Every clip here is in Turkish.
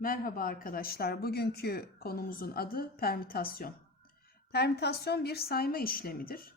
Merhaba arkadaşlar. Bugünkü konumuzun adı permütasyon. Permütasyon bir sayma işlemidir.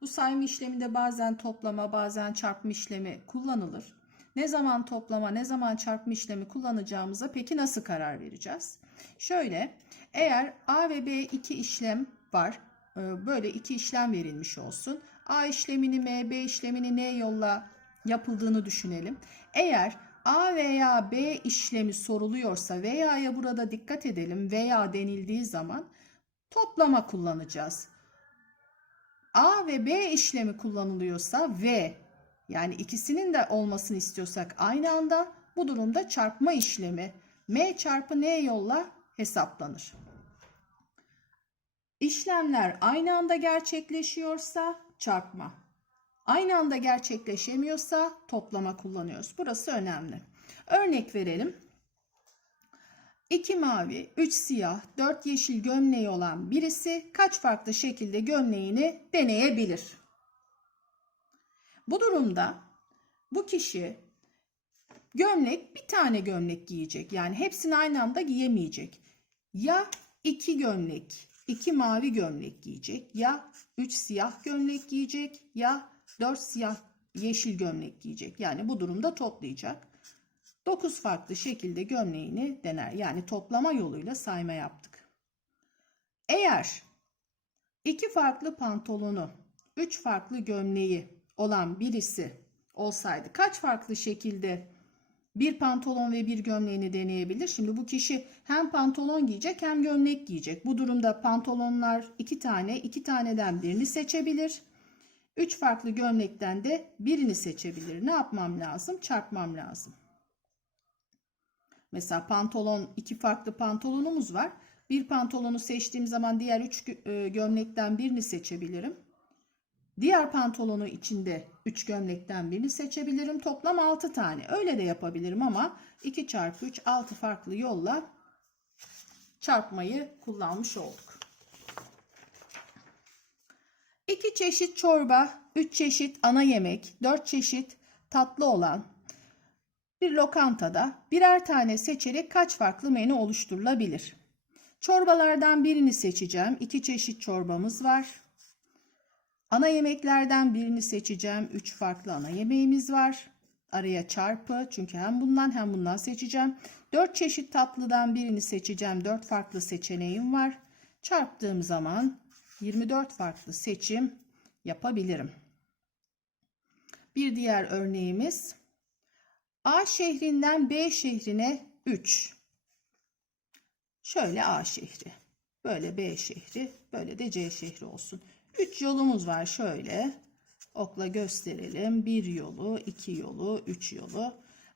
Bu sayma işleminde bazen toplama, bazen çarpma işlemi kullanılır. Ne zaman toplama, ne zaman çarpma işlemi kullanacağımıza peki nasıl karar vereceğiz? Şöyle, eğer A ve B iki işlem var, e, böyle iki işlem verilmiş olsun. A işlemini M, B işlemini N yolla yapıldığını düşünelim. Eğer A veya B işlemi soruluyorsa veya'ya burada dikkat edelim. Veya denildiği zaman toplama kullanacağız. A ve B işlemi kullanılıyorsa ve yani ikisinin de olmasını istiyorsak aynı anda bu durumda çarpma işlemi M çarpı N yolla hesaplanır. İşlemler aynı anda gerçekleşiyorsa çarpma. Aynı anda gerçekleşemiyorsa toplama kullanıyoruz. Burası önemli. Örnek verelim. 2 mavi, 3 siyah, 4 yeşil gömleği olan birisi kaç farklı şekilde gömleğini deneyebilir? Bu durumda bu kişi gömlek bir tane gömlek giyecek. Yani hepsini aynı anda giyemeyecek. Ya iki gömlek, iki mavi gömlek giyecek ya üç siyah gömlek giyecek ya 4 siyah yeşil gömlek giyecek. Yani bu durumda toplayacak. 9 farklı şekilde gömleğini dener. Yani toplama yoluyla sayma yaptık. Eğer iki farklı pantolonu, üç farklı gömleği olan birisi olsaydı kaç farklı şekilde bir pantolon ve bir gömleğini deneyebilir? Şimdi bu kişi hem pantolon giyecek hem gömlek giyecek. Bu durumda pantolonlar iki tane, iki taneden birini seçebilir. 3 farklı gömlekten de birini seçebilir. Ne yapmam lazım? Çarpmam lazım. Mesela pantolon, iki farklı pantolonumuz var. Bir pantolonu seçtiğim zaman diğer 3 gömlekten birini seçebilirim. Diğer pantolonu içinde 3 gömlekten birini seçebilirim. Toplam 6 tane. Öyle de yapabilirim ama 2 çarpı 3 6 farklı yolla çarpmayı kullanmış olduk. 2 çeşit çorba, 3 çeşit ana yemek, 4 çeşit tatlı olan bir lokantada birer tane seçerek kaç farklı menü oluşturulabilir? Çorbalardan birini seçeceğim. 2 çeşit çorbamız var. Ana yemeklerden birini seçeceğim. 3 farklı ana yemeğimiz var. Araya çarpı çünkü hem bundan hem bundan seçeceğim. 4 çeşit tatlıdan birini seçeceğim. 4 farklı seçeneğim var. Çarptığım zaman 24 farklı seçim yapabilirim. Bir diğer örneğimiz A şehrinden B şehrine 3. Şöyle A şehri, böyle B şehri, böyle de C şehri olsun. 3 yolumuz var şöyle. Okla gösterelim. Bir yolu, iki yolu, üç yolu.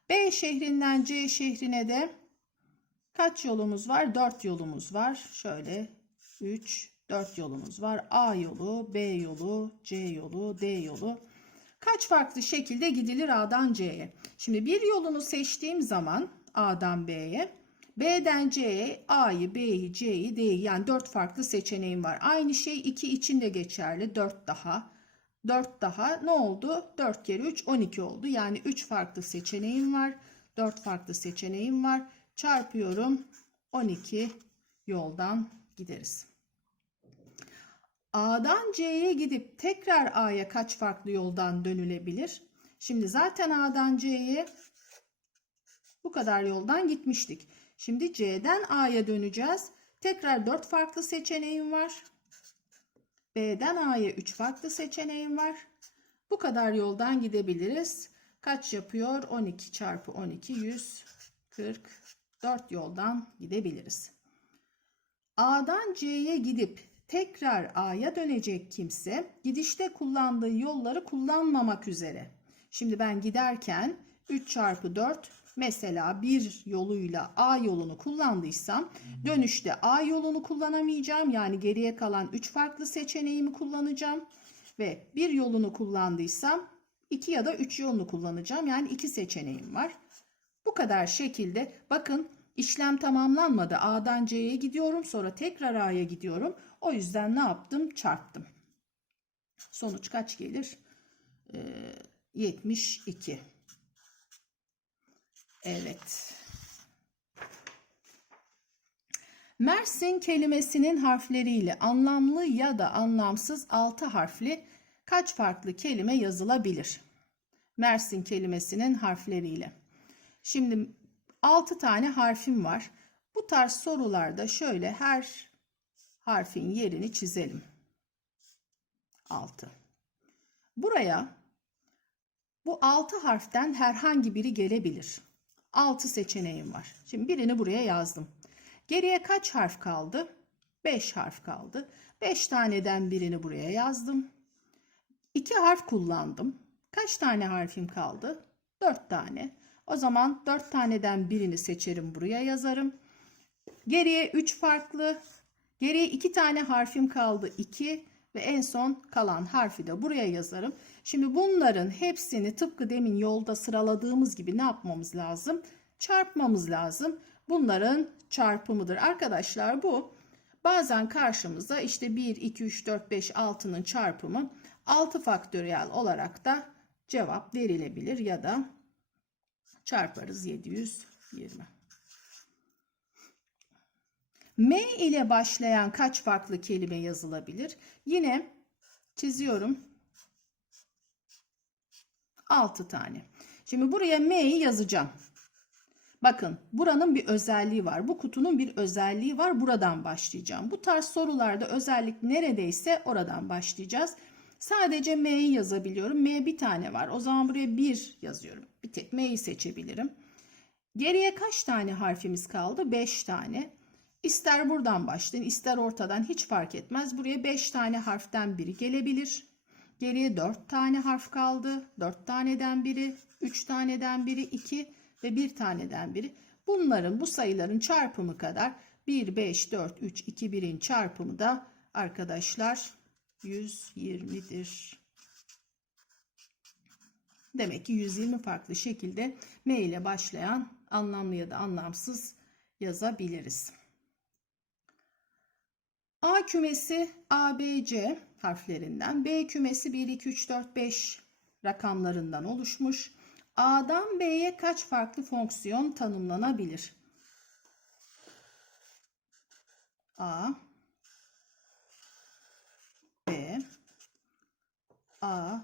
B şehrinden C şehrine de kaç yolumuz var? 4 yolumuz var. Şöyle 3, 4 yolumuz var. A yolu, B yolu, C yolu, D yolu. Kaç farklı şekilde gidilir A'dan C'ye? Şimdi bir yolunu seçtiğim zaman A'dan B'ye, B'den C'ye A'yı, B'yi, C'yi, D'yi yani 4 farklı seçeneğim var. Aynı şey 2 için de geçerli. 4 daha. 4 daha ne oldu? 4 kere 3 12 oldu. Yani 3 farklı seçeneğim var. 4 farklı seçeneğim var. Çarpıyorum. 12 yoldan gideriz. A'dan C'ye gidip tekrar A'ya kaç farklı yoldan dönülebilir? Şimdi zaten A'dan C'ye bu kadar yoldan gitmiştik. Şimdi C'den A'ya döneceğiz. Tekrar 4 farklı seçeneğim var. B'den A'ya 3 farklı seçeneğim var. Bu kadar yoldan gidebiliriz. Kaç yapıyor? 12 çarpı 12 144 yoldan gidebiliriz. A'dan C'ye gidip tekrar A'ya dönecek kimse gidişte kullandığı yolları kullanmamak üzere. Şimdi ben giderken 3 çarpı 4 mesela bir yoluyla A yolunu kullandıysam dönüşte A yolunu kullanamayacağım. Yani geriye kalan 3 farklı seçeneğimi kullanacağım. Ve bir yolunu kullandıysam 2 ya da 3 yolunu kullanacağım. Yani 2 seçeneğim var. Bu kadar şekilde bakın işlem tamamlanmadı. A'dan C'ye gidiyorum sonra tekrar A'ya gidiyorum. O yüzden ne yaptım? Çarptım. Sonuç kaç gelir? Ee, 72. Evet. Mersin kelimesinin harfleriyle anlamlı ya da anlamsız 6 harfli kaç farklı kelime yazılabilir? Mersin kelimesinin harfleriyle. Şimdi 6 tane harfim var. Bu tarz sorularda şöyle her harfin yerini çizelim. 6. Buraya bu 6 harften herhangi biri gelebilir. 6 seçeneğim var. Şimdi birini buraya yazdım. Geriye kaç harf kaldı? 5 harf kaldı. 5 taneden birini buraya yazdım. 2 harf kullandım. Kaç tane harfim kaldı? 4 tane. O zaman 4 taneden birini seçerim buraya yazarım. Geriye 3 farklı. Geriye 2 tane harfim kaldı. 2 ve en son kalan harfi de buraya yazarım. Şimdi bunların hepsini tıpkı demin yolda sıraladığımız gibi ne yapmamız lazım? Çarpmamız lazım. Bunların çarpımıdır. Arkadaşlar bu bazen karşımıza işte 1, 2, 3, 4, 5, 6'nın çarpımı 6 faktöriyel olarak da cevap verilebilir ya da çarparız 720. M ile başlayan kaç farklı kelime yazılabilir? Yine çiziyorum. 6 tane. Şimdi buraya M'yi yazacağım. Bakın buranın bir özelliği var. Bu kutunun bir özelliği var. Buradan başlayacağım. Bu tarz sorularda özellik neredeyse oradan başlayacağız. Sadece M'yi yazabiliyorum. M bir tane var. O zaman buraya 1 yazıyorum. Bir tek M'yi seçebilirim. Geriye kaç tane harfimiz kaldı? 5 tane. İster buradan başlayın, ister ortadan hiç fark etmez. Buraya 5 tane harften biri gelebilir. Geriye 4 tane harf kaldı. 4 taneden biri, 3 taneden biri, 2 ve 1 taneden biri. Bunların bu sayıların çarpımı kadar 1, 5, 4, 3, 2, 1'in çarpımı da arkadaşlar 120'dir. Demek ki 120 farklı şekilde M ile başlayan anlamlı ya da anlamsız yazabiliriz. A kümesi A, B, C harflerinden, B kümesi 1, 2, 3, 4, 5 rakamlarından oluşmuş. A'dan B'ye kaç farklı fonksiyon tanımlanabilir? A, B, A,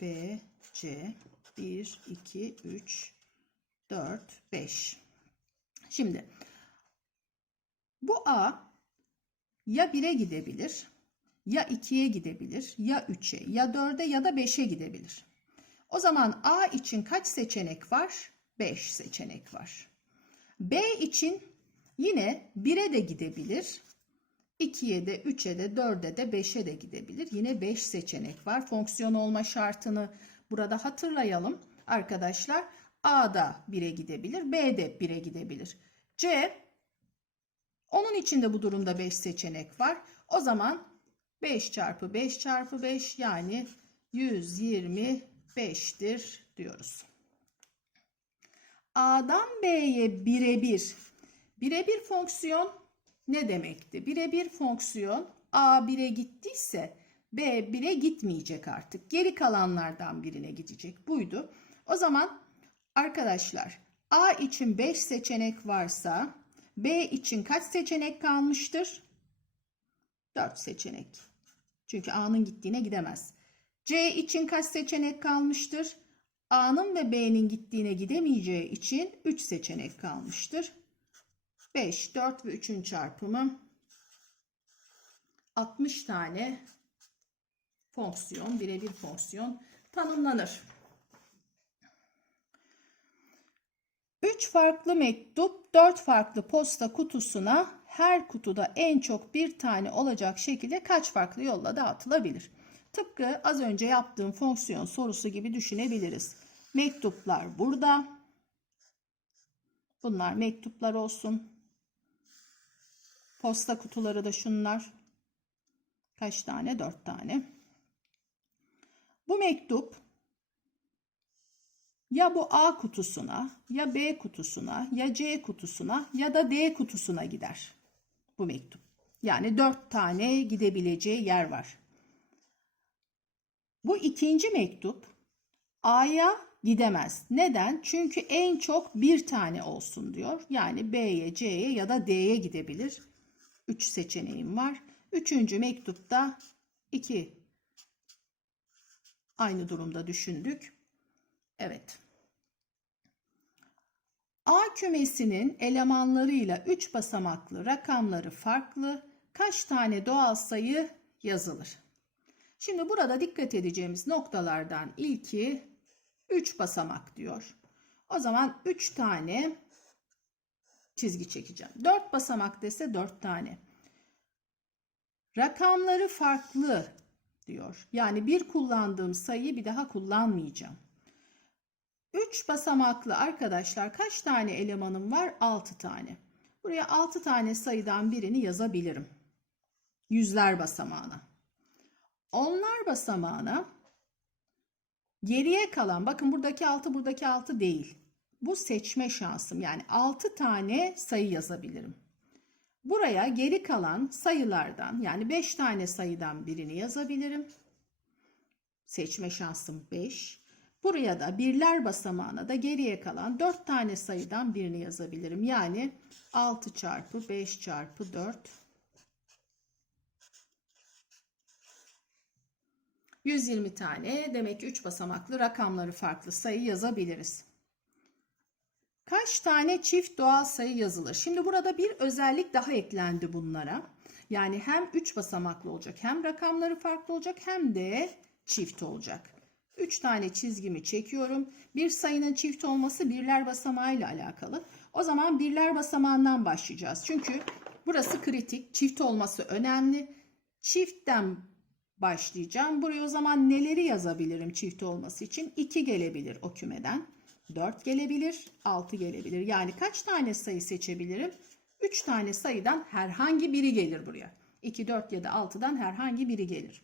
B, C, 1, 2, 3, 4, 5. Şimdi bu A ya 1'e gidebilir, ya 2'ye gidebilir, ya 3'e, ya 4'e ya da 5'e gidebilir. O zaman A için kaç seçenek var? 5 seçenek var. B için yine 1'e de gidebilir, 2'ye de, 3'e de, 4'e de, 5'e de gidebilir. Yine 5 seçenek var. Fonksiyon olma şartını burada hatırlayalım arkadaşlar. A da 1'e gidebilir, B de 1'e gidebilir. C onun içinde bu durumda 5 seçenek var. O zaman 5 çarpı 5 çarpı 5 yani 125'tir diyoruz. A'dan B'ye birebir. Birebir fonksiyon ne demekti? Birebir fonksiyon A 1'e gittiyse B 1'e gitmeyecek artık. Geri kalanlardan birine gidecek. Buydu. O zaman arkadaşlar A için 5 seçenek varsa B için kaç seçenek kalmıştır? 4 seçenek. Çünkü A'nın gittiğine gidemez. C için kaç seçenek kalmıştır? A'nın ve B'nin gittiğine gidemeyeceği için 3 seçenek kalmıştır. 5, 4 ve 3'ün çarpımı 60 tane fonksiyon, birebir fonksiyon tanımlanır. 3 farklı mektup 4 farklı posta kutusuna her kutuda en çok bir tane olacak şekilde kaç farklı yolla dağıtılabilir? Tıpkı az önce yaptığım fonksiyon sorusu gibi düşünebiliriz. Mektuplar burada. Bunlar mektuplar olsun. Posta kutuları da şunlar. Kaç tane? 4 tane. Bu mektup ya bu A kutusuna, ya B kutusuna, ya C kutusuna ya da D kutusuna gider bu mektup. Yani 4 tane gidebileceği yer var. Bu ikinci mektup A'ya gidemez. Neden? Çünkü en çok bir tane olsun diyor. Yani B'ye, C'ye ya da D'ye gidebilir. 3 seçeneğim var. Üçüncü mektupta 2 aynı durumda düşündük. Evet. A kümesinin elemanlarıyla 3 basamaklı rakamları farklı kaç tane doğal sayı yazılır? Şimdi burada dikkat edeceğimiz noktalardan ilki 3 basamak diyor. O zaman 3 tane çizgi çekeceğim. 4 basamak dese 4 tane. Rakamları farklı diyor. Yani bir kullandığım sayıyı bir daha kullanmayacağım. 3 basamaklı arkadaşlar kaç tane elemanım var? 6 tane. Buraya 6 tane sayıdan birini yazabilirim. Yüzler basamağına. Onlar basamağına geriye kalan bakın buradaki 6 buradaki 6 değil. Bu seçme şansım. Yani 6 tane sayı yazabilirim. Buraya geri kalan sayılardan yani 5 tane sayıdan birini yazabilirim. Seçme şansım 5. Buraya da birler basamağına da geriye kalan 4 tane sayıdan birini yazabilirim. Yani 6 çarpı 5 çarpı 4 120 tane demek ki 3 basamaklı rakamları farklı sayı yazabiliriz. Kaç tane çift doğal sayı yazılır? Şimdi burada bir özellik daha eklendi bunlara. Yani hem 3 basamaklı olacak hem rakamları farklı olacak hem de çift olacak. 3 tane çizgimi çekiyorum. Bir sayının çift olması birler basamağıyla alakalı. O zaman birler basamağından başlayacağız. Çünkü burası kritik. Çift olması önemli. Çiftten başlayacağım. Buraya o zaman neleri yazabilirim çift olması için? 2 gelebilir o kümeden. 4 gelebilir, 6 gelebilir. Yani kaç tane sayı seçebilirim? 3 tane sayıdan herhangi biri gelir buraya. 2, 4 ya da 6'dan herhangi biri gelir.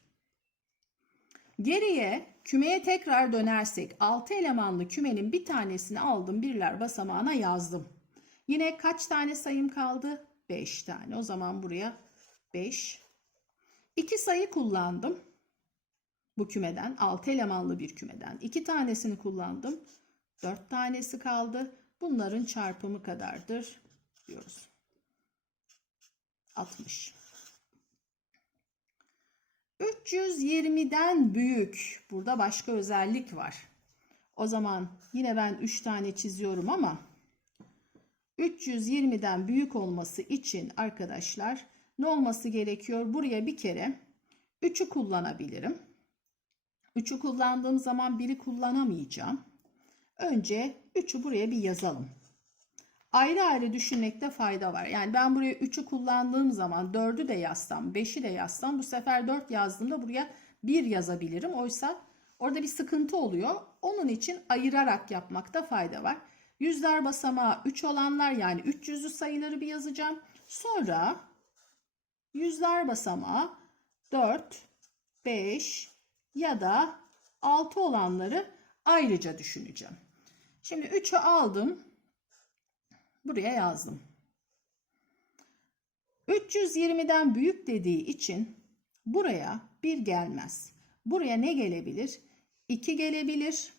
Geriye kümeye tekrar dönersek 6 elemanlı kümenin bir tanesini aldım birler basamağına yazdım. Yine kaç tane sayım kaldı? 5 tane. O zaman buraya 5. 2 sayı kullandım. Bu kümeden 6 elemanlı bir kümeden. 2 tanesini kullandım. 4 tanesi kaldı. Bunların çarpımı kadardır diyoruz. 60. 320'den büyük. Burada başka özellik var. O zaman yine ben 3 tane çiziyorum ama 320'den büyük olması için arkadaşlar ne olması gerekiyor? Buraya bir kere 3'ü kullanabilirim. 3'ü kullandığım zaman 1'i kullanamayacağım. Önce 3'ü buraya bir yazalım. Ayrı ayrı düşünmekte fayda var. Yani ben buraya 3'ü kullandığım zaman 4'ü de yazsam, 5'i de yazsam bu sefer 4 yazdığımda buraya 1 yazabilirim. Oysa orada bir sıkıntı oluyor. Onun için ayırarak yapmakta fayda var. Yüzler basamağı 3 olanlar yani 300'lü sayıları bir yazacağım. Sonra yüzler basamağı 4, 5 ya da 6 olanları ayrıca düşüneceğim. Şimdi 3'ü aldım. Buraya yazdım. 320'den büyük dediği için buraya 1 gelmez. Buraya ne gelebilir? 2 gelebilir.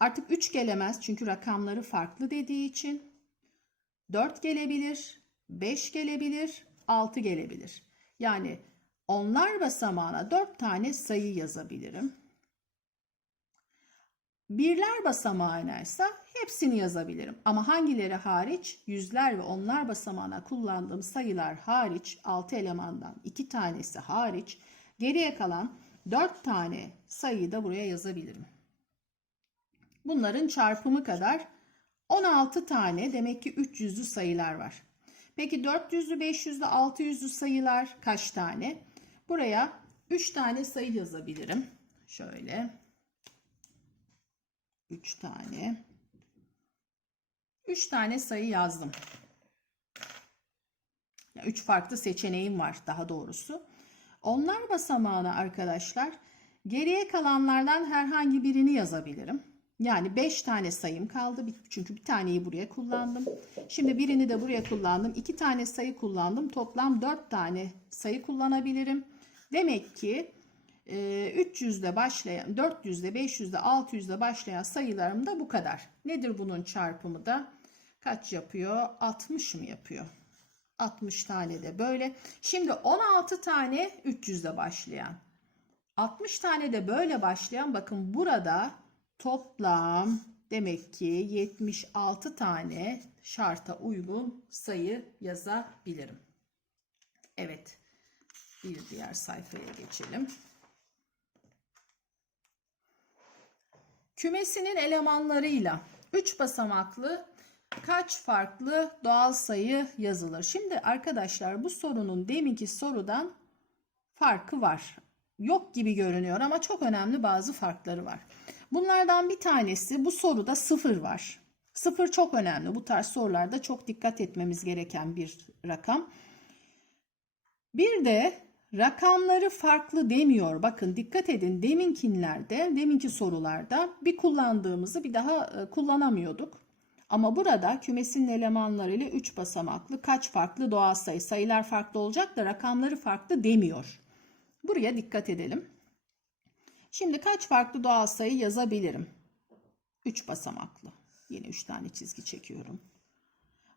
Artık 3 gelemez çünkü rakamları farklı dediği için. 4 gelebilir, 5 gelebilir, 6 gelebilir. Yani onlar basamağına 4 tane sayı yazabilirim. Birler basamağına ise hepsini yazabilirim. Ama hangileri hariç? Yüzler ve onlar basamağına kullandığım sayılar hariç 6 elemandan 2 tanesi hariç geriye kalan 4 tane sayıyı da buraya yazabilirim. Bunların çarpımı kadar 16 tane demek ki 300'lü sayılar var. Peki 400'lü, 500'lü, 600'lü sayılar kaç tane? Buraya 3 tane sayı yazabilirim. Şöyle 3 tane. 3 tane sayı yazdım. 3 farklı seçeneğim var daha doğrusu. Onlar basamağına arkadaşlar geriye kalanlardan herhangi birini yazabilirim. Yani 5 tane sayım kaldı. Çünkü bir taneyi buraya kullandım. Şimdi birini de buraya kullandım. 2 tane sayı kullandım. Toplam 4 tane sayı kullanabilirim. Demek ki 300'de ee, başlayan, 400'de, 500'de, 600'de başlayan sayılarım da bu kadar. Nedir bunun çarpımı da? Kaç yapıyor? 60 mı yapıyor? 60 tane de böyle. Şimdi 16 tane 300'de başlayan. 60 tane de böyle başlayan bakın burada toplam demek ki 76 tane şarta uygun sayı yazabilirim. Evet. Bir diğer sayfaya geçelim. Kümesinin elemanlarıyla 3 basamaklı kaç farklı doğal sayı yazılır? Şimdi arkadaşlar bu sorunun deminki sorudan farkı var. Yok gibi görünüyor ama çok önemli bazı farkları var. Bunlardan bir tanesi bu soruda sıfır var. Sıfır çok önemli. Bu tarz sorularda çok dikkat etmemiz gereken bir rakam. Bir de rakamları farklı demiyor. Bakın dikkat edin deminkinlerde, deminki sorularda bir kullandığımızı bir daha e, kullanamıyorduk. Ama burada kümesinin elemanlarıyla 3 basamaklı kaç farklı doğal sayı, sayılar farklı olacak da rakamları farklı demiyor. Buraya dikkat edelim. Şimdi kaç farklı doğal sayı yazabilirim? 3 basamaklı. Yine 3 tane çizgi çekiyorum.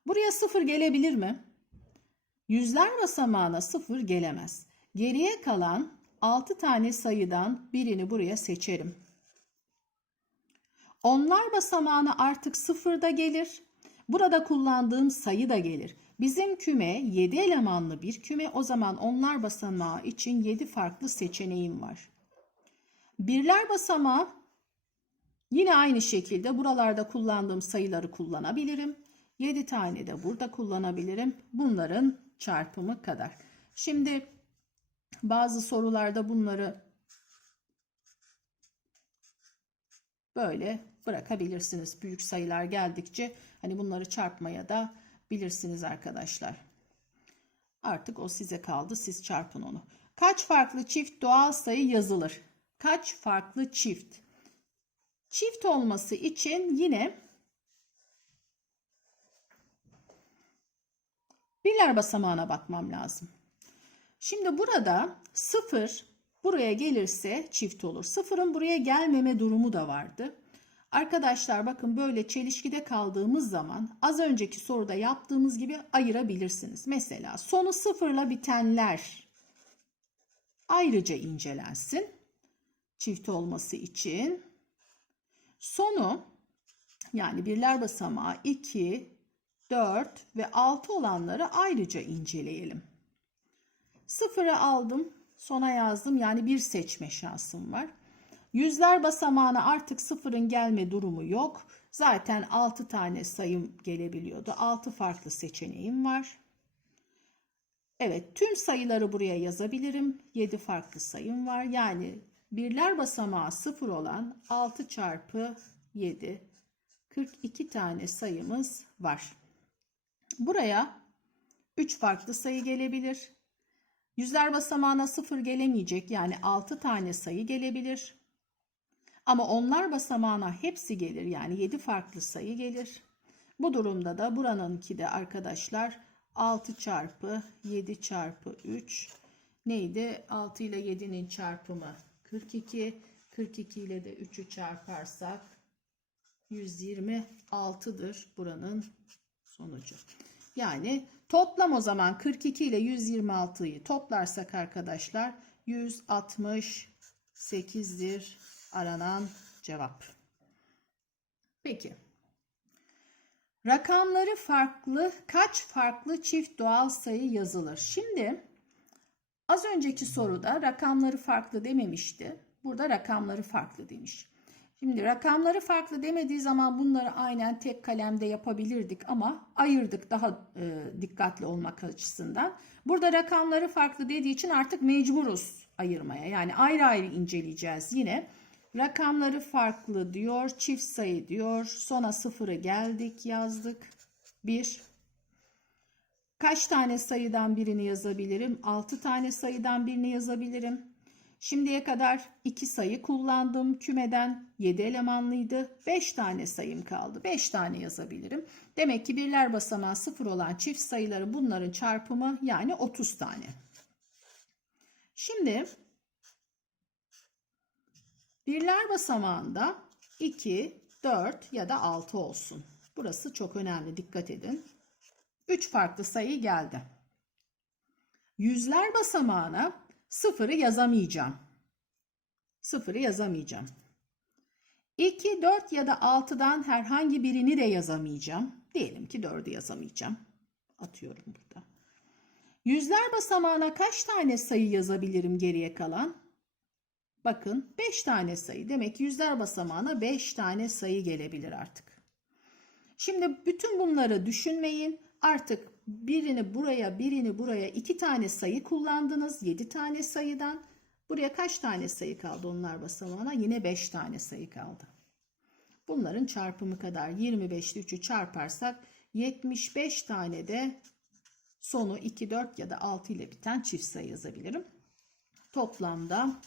Buraya 0 gelebilir mi? Yüzler basamağına 0 gelemez. Geriye kalan 6 tane sayıdan birini buraya seçerim. Onlar basamağına artık 0 da gelir. Burada kullandığım sayı da gelir. Bizim küme 7 elemanlı bir küme. O zaman onlar basamağı için 7 farklı seçeneğim var. Birler basamağı yine aynı şekilde buralarda kullandığım sayıları kullanabilirim. 7 tane de burada kullanabilirim. Bunların çarpımı kadar. Şimdi bazı sorularda bunları böyle bırakabilirsiniz. Büyük sayılar geldikçe hani bunları çarpmaya da bilirsiniz arkadaşlar. Artık o size kaldı. Siz çarpın onu. Kaç farklı çift doğal sayı yazılır? Kaç farklı çift? Çift olması için yine birler basamağına bakmam lazım. Şimdi burada 0 buraya gelirse çift olur. Sıfırın buraya gelmeme durumu da vardı. Arkadaşlar bakın böyle çelişkide kaldığımız zaman az önceki soruda yaptığımız gibi ayırabilirsiniz. Mesela sonu sıfırla bitenler ayrıca incelensin. Çift olması için. Sonu yani birler basamağı 2, 4 ve 6 olanları ayrıca inceleyelim. Sıfırı aldım, sona yazdım yani bir seçme şansım var. Yüzler basamağına artık sıfırın gelme durumu yok. Zaten 6 tane sayım gelebiliyordu. 6 farklı seçeneğim var. Evet tüm sayıları buraya yazabilirim. 7 farklı sayım var. Yani birler basamağı 0 olan 6 çarpı 7 42 tane sayımız var. Buraya 3 farklı sayı gelebilir. Yüzler basamağına 0 gelemeyecek yani 6 tane sayı gelebilir. Ama onlar basamağına hepsi gelir yani 7 farklı sayı gelir. Bu durumda da buranınki de arkadaşlar 6 çarpı 7 çarpı 3 neydi? 6 ile 7'nin çarpımı 42. 42 ile de 3'ü çarparsak 126'dır buranın sonucu. Yani toplam o zaman 42 ile 126'yı toplarsak arkadaşlar 168'dir aranan cevap. Peki. Rakamları farklı kaç farklı çift doğal sayı yazılır? Şimdi az önceki soruda rakamları farklı dememişti. Burada rakamları farklı demiş. Şimdi rakamları farklı demediği zaman bunları aynen tek kalemde yapabilirdik ama ayırdık daha e, dikkatli olmak açısından. Burada rakamları farklı dediği için artık mecburuz ayırmaya. Yani ayrı ayrı inceleyeceğiz yine. Rakamları farklı diyor. Çift sayı diyor. Sona sıfırı geldik yazdık. 1. Kaç tane sayıdan birini yazabilirim? 6 tane sayıdan birini yazabilirim. Şimdiye kadar 2 sayı kullandım. Kümeden 7 elemanlıydı. 5 tane sayım kaldı. 5 tane yazabilirim. Demek ki birler basamağı 0 olan çift sayıları bunların çarpımı yani 30 tane. Şimdi birler basamağında 2, 4 ya da 6 olsun. Burası çok önemli dikkat edin. 3 farklı sayı geldi. Yüzler basamağına sıfırı yazamayacağım. Sıfırı yazamayacağım. 2, 4 ya da 6'dan herhangi birini de yazamayacağım. Diyelim ki 4'ü yazamayacağım. Atıyorum burada. Yüzler basamağına kaç tane sayı yazabilirim geriye kalan? Bakın 5 tane sayı. Demek ki yüzler basamağına 5 tane sayı gelebilir artık. Şimdi bütün bunları düşünmeyin. Artık birini buraya, birini buraya iki tane sayı kullandınız. 7 tane sayıdan. Buraya kaç tane sayı kaldı onlar basamağına? Yine 5 tane sayı kaldı. Bunların çarpımı kadar 25 ile 3'ü çarparsak 75 tane de sonu 2, 4 ya da 6 ile biten çift sayı yazabilirim. Toplamda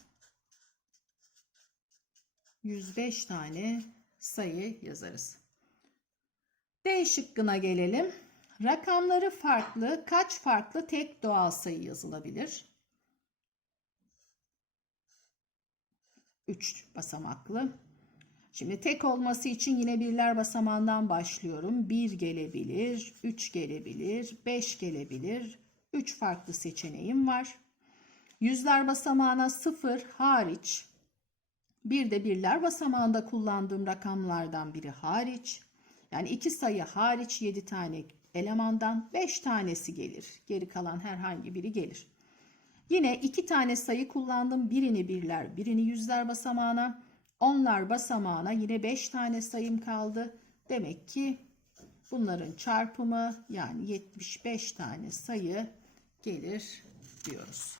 105 tane sayı yazarız. D şıkkına gelelim. Rakamları farklı kaç farklı tek doğal sayı yazılabilir? 3 basamaklı. Şimdi tek olması için yine birler basamağından başlıyorum. 1 gelebilir, 3 gelebilir, 5 gelebilir. 3 farklı seçeneğim var. Yüzler basamağına 0 hariç bir de birler basamağında kullandığım rakamlardan biri hariç. Yani iki sayı hariç 7 tane elemandan 5 tanesi gelir. Geri kalan herhangi biri gelir. Yine iki tane sayı kullandım. Birini birler, birini yüzler basamağına. Onlar basamağına yine 5 tane sayım kaldı. Demek ki bunların çarpımı yani 75 tane sayı gelir diyoruz.